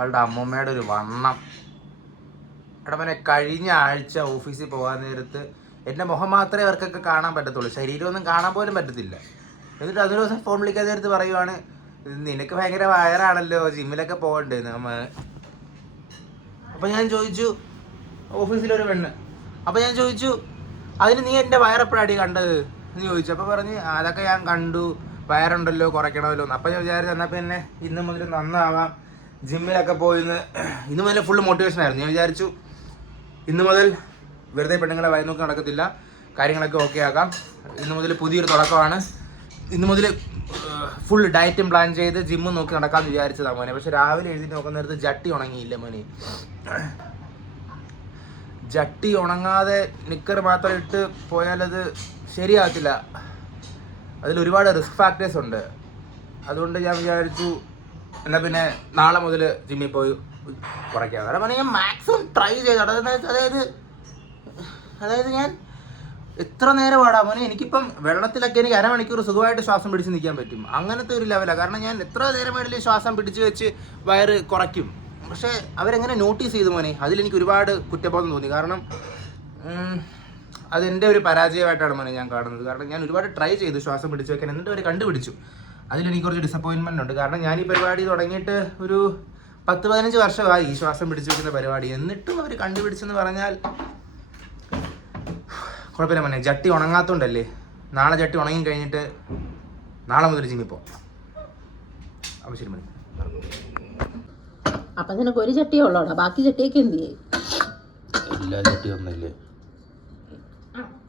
അവളുടെ അമ്മൂമ്മയുടെ ഒരു വണ്ണം. എടാ മോനെ, കഴിഞ്ഞ ആഴ്ച ഓഫീസിൽ പോകാൻ നേരത്ത് എൻ്റെ മുഖം മാത്രമേ അവർക്കൊക്കെ കാണാൻ പറ്റത്തുള്ളൂ, ശരീരമൊന്നും കാണാൻ പോലും പറ്റത്തില്ല. എന്നിട്ട് അതൊരു ദിവസം ഫോൺ വിളിക്കാൻ നേരത്ത് പറയുവാണ്, നിനക്ക് ഭയങ്കര വയറാണല്ലോ, ജിമ്മിലൊക്കെ പോകണ്ടേന്ന് അമ്മ. അപ്പം ഞാൻ ചോദിച്ചു, ഓഫീസിലൊരു പെണ്ണ്, അപ്പം ഞാൻ ചോദിച്ചു, അതിന് നീ എൻ്റെ വയറെപ്പോഴാടി കണ്ടത് എന്ന് ചോദിച്ചു. അപ്പോൾ പറഞ്ഞ് അതൊക്കെ ഞാൻ കണ്ടു, വയറുണ്ടല്ലോ, കുറയ്ക്കണമല്ലോ. അപ്പം ഞാൻ വിചാരിച്ചു എന്നാൽ പിന്നെ ഇന്ന് മുതൽ നന്നാവാം, ജിമ്മിലൊക്കെ പോയിന്ന്. ഇന്ന് മുതൽ ഫുള്ള് മോട്ടിവേഷൻ ആയിരുന്നു. ഞാൻ വിചാരിച്ചു ഇന്ന് മുതൽ വെറുതെ പെണ്ണുങ്ങളെ വയറ് നോക്കി നടക്കത്തില്ല, കാര്യങ്ങളൊക്കെ ഓക്കെ ആക്കാം. ഇന്ന് മുതൽ പുതിയൊരു തുടക്കമാണ്. ഇന്ന് മുതൽ ഫുൾ ഡയറ്റും പ്ലാൻ ചെയ്ത് ജിമ്മും നോക്കി നടക്കാമെന്ന് വിചാരിച്ചതാണ് മോനെ. പക്ഷെ രാവിലെ എഴുതി നോക്കുന്ന നേരത്ത് ജട്ടി ഉണങ്ങിയില്ല മോനെ. ജട്ടി ഉണങ്ങാതെ നിക്കർ മാത്രം ഇട്ട് പോയാലത് ശരിയാകത്തില്ല. അതിൽ ഒരുപാട് റിസ്ക് ഫാക്ടേഴ്സ് ഉണ്ട്. അതുകൊണ്ട് ഞാൻ വിചാരിച്ചു എന്നാൽ പിന്നെ നാളെ മുതൽ ജിമ്മിൽ പോയി കുറയ്ക്കാം. കാരണം ഞാൻ മാക്സിമം ട്രൈ ചെയ്തു. അതായത് ഞാൻ എത്ര നേരം പാടാ മോനെ, എനിക്കിപ്പം വെള്ളത്തിലൊക്കെ എനിക്ക് അരമണിക്കൂർ സുഖമായിട്ട് ശ്വാസം പിടിച്ച് നിൽക്കാൻ പറ്റും. അങ്ങനത്തെ ഒരു ലെവലാണ്. കാരണം ഞാൻ എത്ര നേരം വേണമെങ്കിലും ശ്വാസം പിടിച്ച് വെച്ച് വയറ് കുറയ്ക്കും. പക്ഷേ അവരെങ്ങനെ നോട്ടീസ് ചെയ്തു മോനെ, അതിലെനിക്ക് ഒരുപാട് കുറ്റബോധം തോന്നി. കാരണം അതെൻ്റെ ഒരു പരാജയമായിട്ടാണ് മോനെ ഞാൻ കാണുന്നത്. കാരണം ഞാൻ ഒരുപാട് ട്രൈ ചെയ്തു ശ്വാസം പിടിച്ച് വെക്കാൻ, എന്നിട്ട് അവർ കണ്ടുപിടിച്ചു. അതിലെനിക്ക് കുറച്ച് ഡിസപ്പോയിൻമെൻ്റ് ഉണ്ട്. കാരണം ഞാൻ ഈ പരിപാടി തുടങ്ങിയിട്ട് ഒരു 10-15 വർഷമായി ഈ ശ്വാസം പിടിച്ച് വെക്കുന്ന പരിപാടി. എന്നിട്ടും അവർ കണ്ടുപിടിച്ചെന്ന് പറഞ്ഞാൽ കുഴപ്പമില്ല മോനെ. ജട്ടി ഉണങ്ങാത്തോണ്ടല്ലേ. നാളെ ജട്ടി ഉണങ്ങി കഴിഞ്ഞിട്ട് നാളെ മുതൽ ജിമ്മിൽ പോകാം. അപ്പം ശരി മോനെ. അപ്പം നിനക്ക് ഒരു ചട്ടിയേ ഉള്ളൂടാ, ബാക്കി ചട്ടിയൊക്കെ എന്ത് ചെയ്യും? എല്ലാ ചട്ടിയൊന്നുമില്ലേ.